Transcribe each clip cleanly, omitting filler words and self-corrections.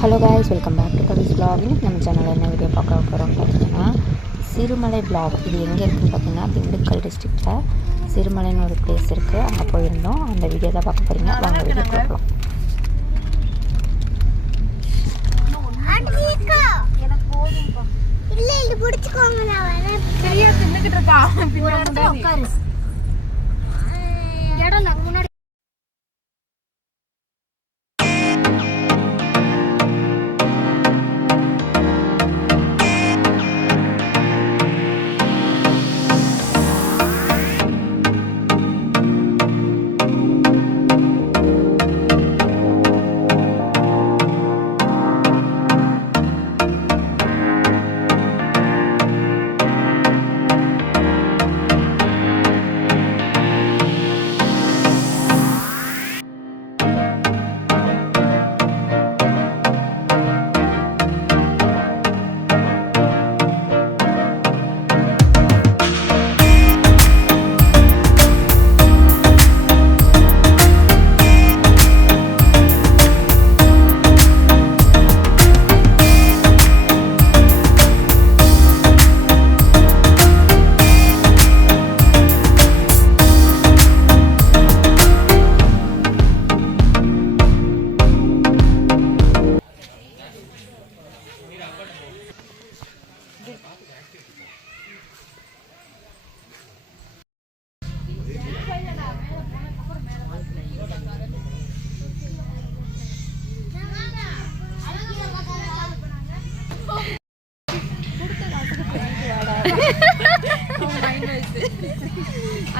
Hello guys, welcome back to Kavi's vlog. நம்ம சேனலில் என்ன வீடியோ பார்க்க போகிறோம் பார்த்தீங்கன்னா சிறுமலை vlog. இது எங்கே இருக்குதுன்னு பார்த்தீங்கன்னா திண்டுக்கல் டிஸ்ட்ரிக்டில் சிறுமலைன்னு ஒரு பிளேஸ் இருக்குது. அங்கே போயிருந்தோம். அந்த வீடியோ தான் பார்க்க போகிறீங்க. வாங்க வீடியோ பார்க்கலாம்.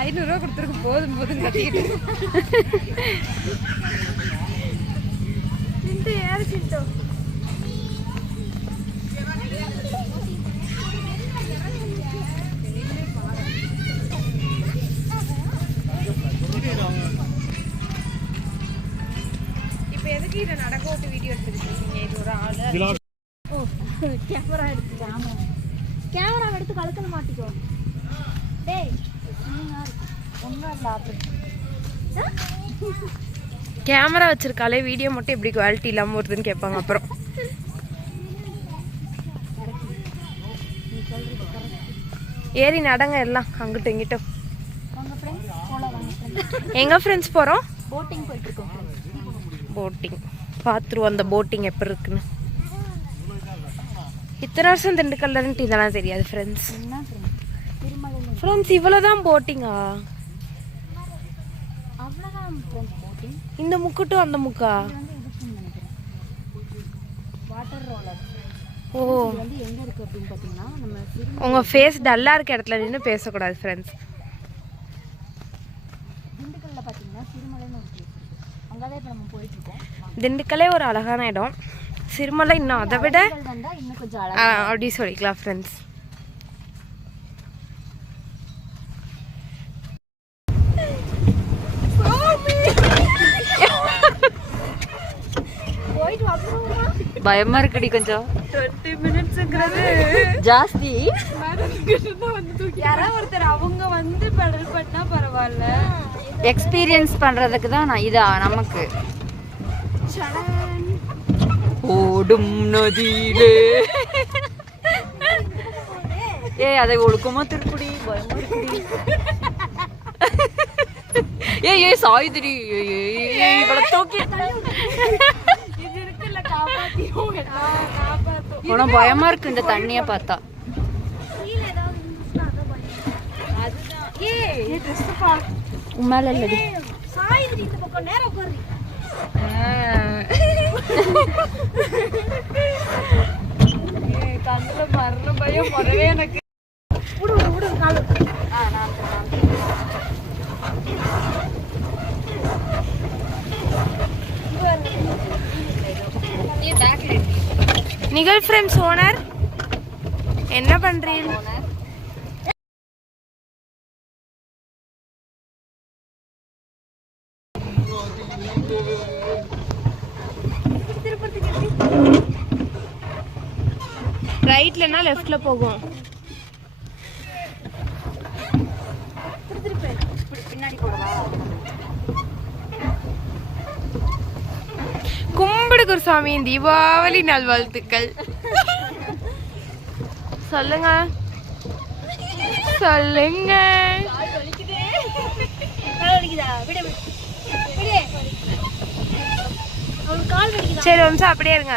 ₹500 கொடுத்துருக்கு. போதும் போதும் கட்டிக்கிட்டு இப்ப எதுக்கு இதை நடக்க விட்டு வீடியோ எடுத்துக்கிட்டீங்க? இது ஒரு ஆளு கேமரா எடுத்து கேமரா எடுத்து கழுத்துல மாட்டிக்கோ. கேமரா வச்சிருக்காலே வீடியோ மட்டும் எப்படி குவாலிட்டி இல்லாம வருதுன்னு கேட்பாங்க. அப்புறம் ஏறி நடங்க எல்லாம் அங்கிட்டும் இங்கிட்டும். எங்க ஃப்ரெண்ட்ஸ் போறோம்? போட்டிங் போயிட்டு இருக்கோம். போட்டிங் பாத்துருவோம் அந்த போட்டிங் எப்படி இருக்குன்னு. இத்தனை வருஷம் திண்டுக்கல்லன்ட்டு இதெல்லாம் தெரியாது ஃப்ரெண்ட்ஸ். ஃப்ரெண்ட்ஸ் இவ்வளவுதான் போட்டிங்கா? இந்த முக்கு டு அந்த முக்கா? ஓ, உங்க ஃபேஸ் டல்லா இருக்க இடத்துல நின்று பேசக்கூடாது ஃப்ரெண்ட்ஸ். திண்டுக்கல்லே ஒரு அழகான இடம். சிறுமலை இன்னும் அதை விட அப்படி சொல்லிக்கலாம் ஃப்ரெண்ட்ஸ். பயமா இருக்குடி கொஞ்சம். 20 மினிட்ஸ்ங்கிறது ஜாஸ்தி. யாராவது ஒருத்தர் அவங்க வந்து பெடல் பண்ணா பரவாயில்ல. எக்ஸ்பீரியன்ஸ் பண்றதுக்கு தான் நான் இதா நமக்கு ஓடும் நதியிலே. அதை ஒழுக்கமா திருப்படி. பயமா இருக்குடி. ஏய் சாயுதிரி இவளை தூக்கி உனக்கு பயமா இருக்கு இந்த தண்ணிய பார்த்தா. உண்மையில இல்லடி கண்ணுல மரண பயம் போடவே எனக்கு. நிகழ் ஃப்ரெண்ட்ஸ் ஓனர் என்ன பண்றீங்க? ரைட்லனா லெஃப்ட்ல போகும். பின்னாடி போடவா? கும்பிடு குரு சுவாமியின் தீபாவளி நல்வாழ்த்துக்கள். சொல்லுங்க சொல்லுங்க. சரி ஒரு நிமிஷம் அப்படியே இருங்க.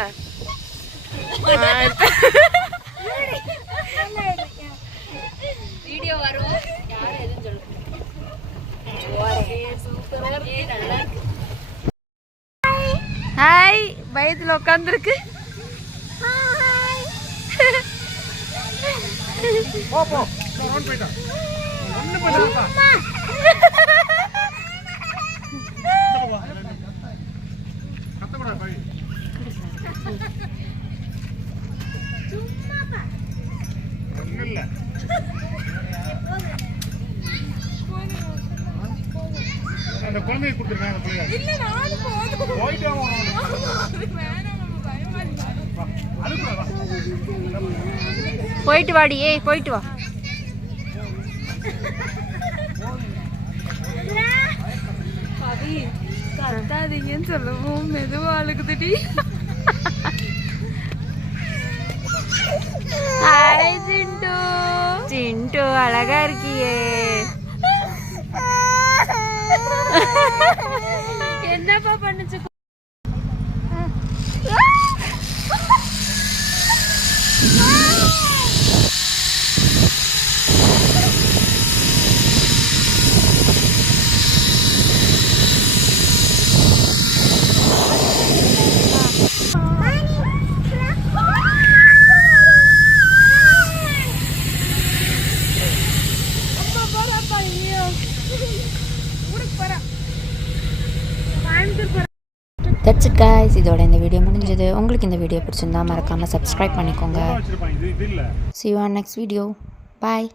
வீடியோ வரும். ஹாய், பயத்துல உட்காந்துருக்கு. அந்த குழந்தையை கொடுத்துருக்காங்க. போயிட்டு வாடி, ஏய் போயிட்டு வா. கத்தாதீங்கன்னு சொல்லவும் மெதுவா அழுகுதுடி. ஹாய் சிண்டு. சிண்டு அழகா இருக்கியே. என்னப்பா பண்ணுச்சு? That's it guys. இதோட இந்த வீடியோ முடிஞ்சது. உங்களுக்கு இந்த வீடியோ பிடிச்சிருந்தா மறக்காமல் சப்ஸ்கிரைப் பண்ணிக்கோங்க. See you on next video. Bye.